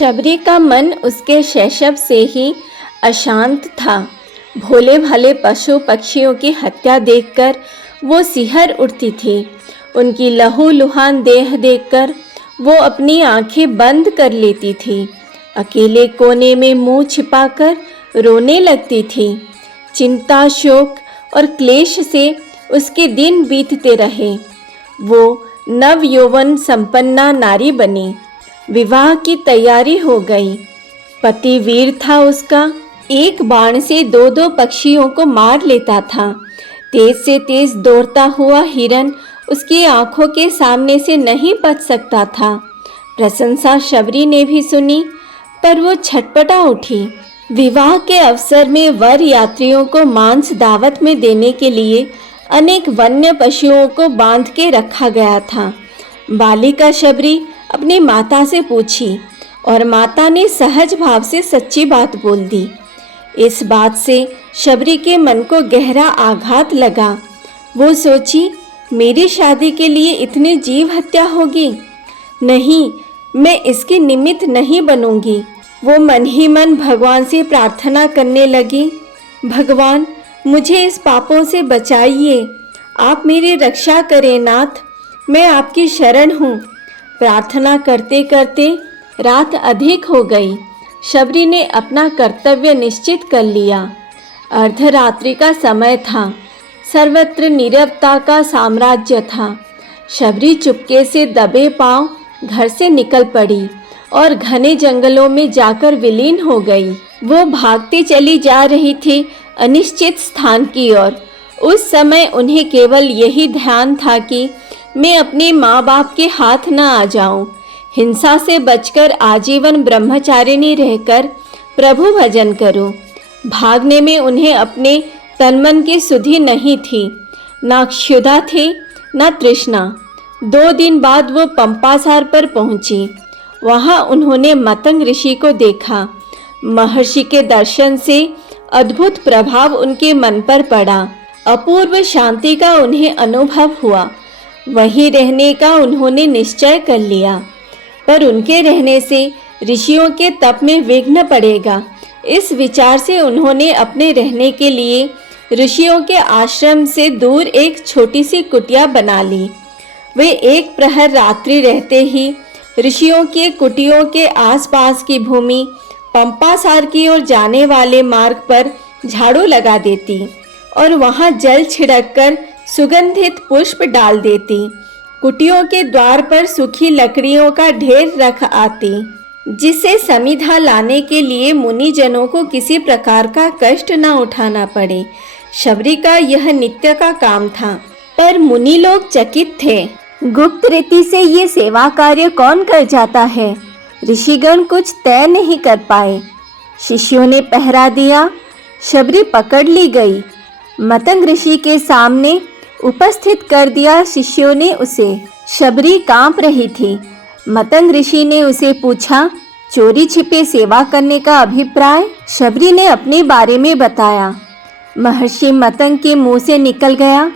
शबरी का मन उसके शैशव से ही अशांत था। भोले भाले पशु पक्षियों की हत्या देखकर वो सिहर उठती थी। उनकी लहूलुहान देह देखकर वो अपनी आंखें बंद कर लेती थी। अकेले कोने में मुंह छिपाकर रोने लगती थी। चिंता, शोक और क्लेश से उसके दिन बीतते रहे। वो नव यौवन संपन्ना नारी बनी। विवाह की तैयारी हो गई। पति वीर था उसका, एक बाण से दो दो पक्षियों को मार लेता था। तेज से तेज दौड़ता हुआ हिरन उसकी आंखों के सामने से नहीं बच सकता था। प्रशंसा शबरी ने भी सुनी, पर वो छटपटा उठी। विवाह के अवसर में वर यात्रियों को मांस दावत में देने के लिए अनेक वन्य पशुओं को बांध के रखा गया था। बालिका शबरी अपनी माता से पूछी और माता ने सहज भाव से सच्ची बात बोल दी। इस बात से शबरी के मन को गहरा आघात लगा। वो सोची, मेरी शादी के लिए इतनी जीव हत्या होगी? नहीं, मैं इसके निमित्त नहीं बनूंगी। वो मन ही मन भगवान से प्रार्थना करने लगी, भगवान मुझे इस पापों से बचाइए, आप मेरी रक्षा करें नाथ, मैं आपकी शरण हूँ। प्रार्थना करते करते रात अधिक हो गई। शबरी ने अपना कर्तव्य निश्चित कर लिया। अर्धरात्रि का समय था। सर्वत्र नीरवता का साम्राज्य था। शबरी चुपके से दबे पांव घर से निकल पड़ी और घने जंगलों में जाकर विलीन हो गई। वो भागती चली जा रही थी अनिश्चित स्थान की ओर। उस समय उन्हें केवल यही ध्यान था कि मैं अपने माँ बाप के हाथ न आ जाऊं। हिंसा से बचकर आजीवन ब्रह्मचारिणी रहकर प्रभु भजन करूं। भागने में उन्हें अपने तन मन की सुधि नहीं थी। न क्षुधा थी न तृष्णा। 2 दिन बाद वो पंपासार पर पहुंची। वहां उन्होंने मतंग ऋषि को देखा। महर्षि के दर्शन से अद्भुत प्रभाव उनके मन पर पड़ा। अपूर्व शांति का उन्हें अनुभव हुआ। वहीं रहने का उन्होंने निश्चय कर लिया, पर उनके रहने से ऋषियों के तप में विघ्न पड़ेगा। इस विचार से उन्होंने अपने रहने के लिए ऋषियों के आश्रम से दूर एक छोटी सी कुटिया बना ली। वे एक प्रहर रात्रि रहते ही ऋषियों के कुटियों के आसपास की भूमि पंपासार की ओर जाने वाले मार्ग पर झाड़ू लगा देती और वहां जल छिड़ककर सुगंधित पुष्प डाल देती। कुटियों के द्वार पर सूखी लकड़ियों का ढेर रख आती, जिससे समिधा लाने के लिए मुनिजनों को किसी प्रकार का कष्ट न उठाना पड़े। शबरी का यह नित्य का काम था, पर मुनि लोग चकित थे। गुप्त रीति से ये सेवा कार्य कौन कर जाता है? ऋषिगण कुछ तय नहीं कर पाए। शिष्यों ने पहरा दिया। शबरी पकड़ ली गई। मतंग ऋषि के सामने उपस्थित कर दिया शिष्यों ने उसे। शबरी कांप रही थी। मतंग ऋषि ने उसे पूछा, चोरी छिपे सेवा करने का अभिप्राय? शबरी ने अपने बारे में बताया। महर्षि मतंग के मुंह से निकल गया,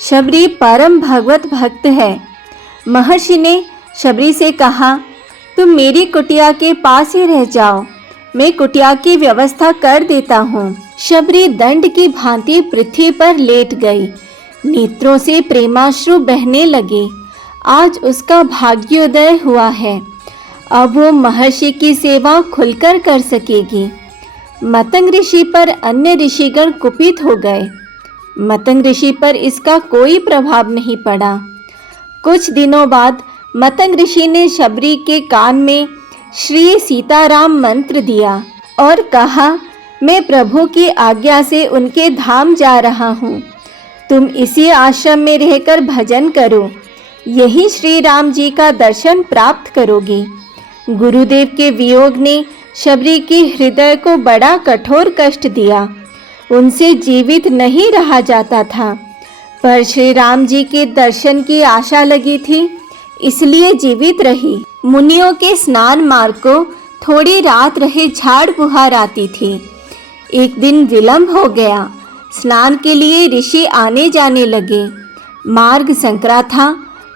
शबरी परम भगवत भक्त है। महर्षि ने शबरी से कहा, तुम मेरी कुटिया के पास ही रह जाओ, मैं कुटिया की व्यवस्था कर देता हूँ। शबरी दंड की भांति पृथ्वी पर लेट गई। नेत्रों से प्रेमाश्रु बहने लगे। आज उसका भाग्योदय हुआ है। अब वो महर्षि की सेवा खुलकर कर सकेगी। मतंग ऋषि पर अन्य ऋषिगण कुपित हो गए। मतंग ऋषि पर इसका कोई प्रभाव नहीं पड़ा। कुछ दिनों बाद मतंग ऋषि ने शबरी के कान में श्री सीताराम मंत्र दिया और कहा, मैं प्रभु की आज्ञा से उनके धाम जा रहा हूँ। तुम इसी आश्रम में रहकर भजन करो, यही श्री राम जी का दर्शन प्राप्त करोगी। गुरुदेव के वियोग ने शबरी की हृदय को बड़ा कठोर कष्ट दिया। उनसे जीवित नहीं रहा जाता था, पर श्री राम जी के दर्शन की आशा लगी थी, इसलिए जीवित रही। मुनियों के स्नान मार्ग को थोड़ी रात रहे झाड़ बुहार आती थी। एक दिन विलंब हो गया। स्नान के लिए ऋषि आने जाने लगे। मार्ग संकरा था।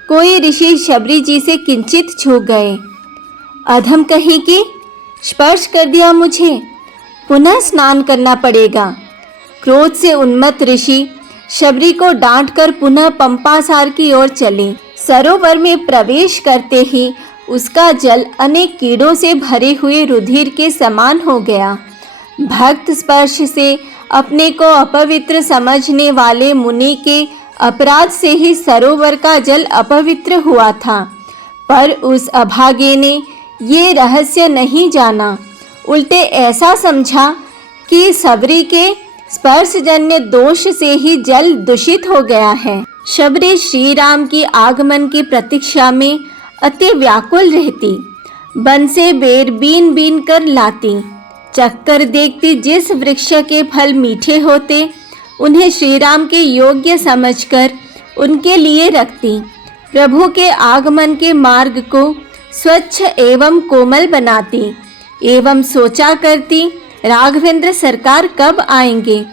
कोई ऋषि शबरी जी से किंचित छू गए। अधम कहीं की स्पर्श कर दिया मुझे, पुनः स्नान करना पड़ेगा। क्रोध से उन्मत्त ऋषि शबरी को डांटकर पुनः पंपासार की ओर चले। सरोवर में प्रवेश करते ही उसका जल अनेक कीड़ों से भरे हुए रुधिर के समान हो गया। भक्त स्पर्श से अपने को अपवित्र समझने वाले मुनि के अपराध से ही सरोवर का जल अपवित्र हुआ था, पर उस अभागे ने ये रहस्य नहीं जाना। उल्टे ऐसा समझा कि शबरी के स्पर्शजन्य दोष से ही जल दूषित हो गया है। शबरी श्री राम की आगमन की प्रतीक्षा में अति व्याकुल रहती, वन से बेर बीन बीन कर लाती, चक्कर देखती जिस वृक्ष के फल मीठे होते उन्हें श्री राम के योग्य समझकर उनके लिए रखती। प्रभु के आगमन के मार्ग को स्वच्छ एवं कोमल बनाती एवं सोचा करती, राघवेंद्र सरकार कब आएंगे,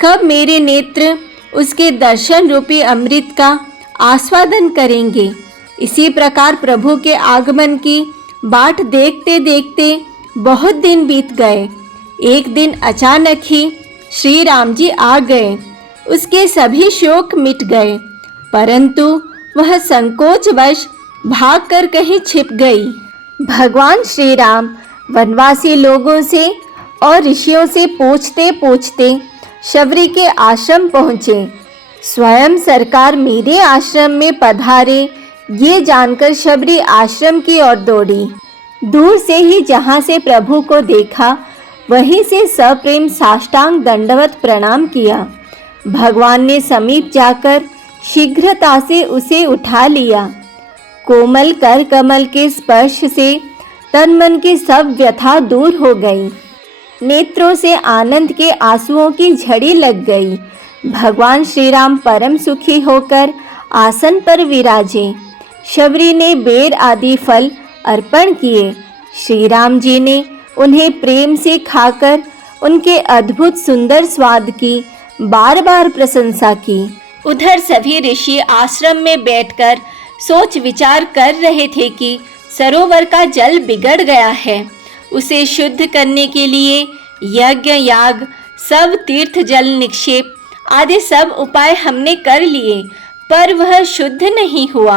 कब मेरे नेत्र उसके दर्शन रूपी अमृत का आस्वादन करेंगे। इसी प्रकार प्रभु के आगमन की बाट देखते देखते बहुत दिन बीत गए। एक दिन अचानक ही श्री राम जी आ गए। उसके सभी शोक मिट गए, परंतु वह संकोचवश भागकर कहीं छिप गई। भगवान श्री राम वनवासी लोगों से और ऋषियों से पूछते पूछते शबरी के आश्रम पहुँचे। स्वयं सरकार मेरे आश्रम में पधारे ये जानकर शबरी आश्रम की ओर दौड़ी। दूर से ही जहाँ से प्रभु को देखा वहीं से सप्रेम साष्टांग दंडवत प्रणाम किया। भगवान ने समीप जाकर शीघ्रता से उसे उठा लिया। कोमल कर कमल के स्पर्श से तन मन की सब व्यथा दूर हो गई। नेत्रों से आनंद के आंसुओं की झड़ी लग गई। भगवान श्री राम परम सुखी होकर आसन पर विराजे। शबरी ने बेर आदि फल अर्पण किए। श्री राम जी ने उन्हें प्रेम से खाकर उनके अद्भुत सुंदर स्वाद की बार बार प्रशंसा की। उधर सभी ऋषि आश्रम में बैठकर सोच विचार कर रहे थे कि सरोवर का जल बिगड़ गया है। उसे शुद्ध करने के लिए यज्ञ याग सब तीर्थ जल निक्षेप आदि सब उपाय हमने कर लिए, पर वह शुद्ध नहीं हुआ।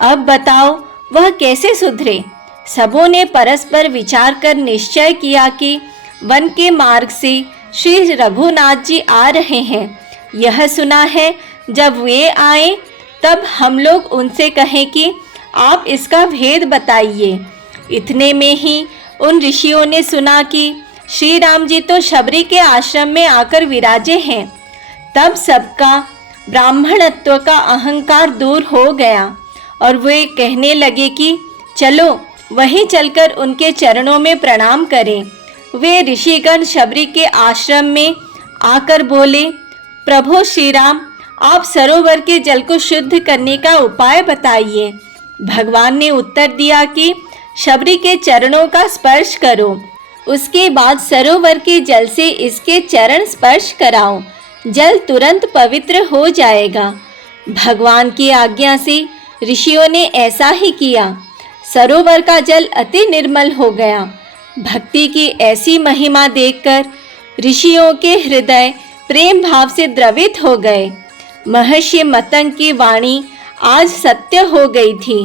अब बताओ वह कैसे सुधरे। सबों ने परस्पर विचार कर निश्चय किया कि वन के मार्ग से श्री रघुनाथ जी आ रहे हैं। यह सुना है, जब वे आए तब हम लोग उनसे कहें कि आप इसका भेद बताइए। इतने में ही उन ऋषियों ने सुना कि श्री राम जी तो शबरी के आश्रम में आकर विराजे हैं। तब सबका ब्राह्मणत्व का अहंकार दूर हो गया और वे कहने लगे कि चलो वहीं चलकर उनके चरणों में प्रणाम करें। वे ऋषिगण शबरी के आश्रम में आकर बोले, प्रभु श्री राम, आप सरोवर के जल को शुद्ध करने का उपाय बताइए। भगवान ने उत्तर दिया कि शबरी के चरणों का स्पर्श करो, उसके बाद सरोवर के जल से इसके चरण स्पर्श कराओ, जल तुरंत पवित्र हो जाएगा। भगवान की आज्ञा से ऋषियों ने ऐसा ही किया। सरोवर का जल अति निर्मल हो गया। भक्ति की ऐसी महिमा देखकर ऋषियों के हृदय प्रेम भाव से द्रवित हो गए। महर्षि मतंग की वाणी आज सत्य हो गई थी।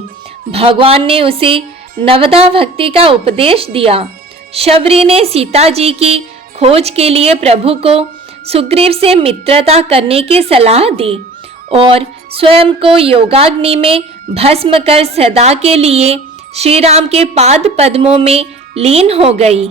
भगवान ने उसे नवदा भक्ति का उपदेश दिया। शबरी ने सीता जी की खोज के लिए प्रभु को सुग्रीव से मित्रता करने की सलाह दी और स्वयं को योगाग्नि में भस्म कर सदा के लिए श्री राम के पाद पद्मों में लीन हो गई।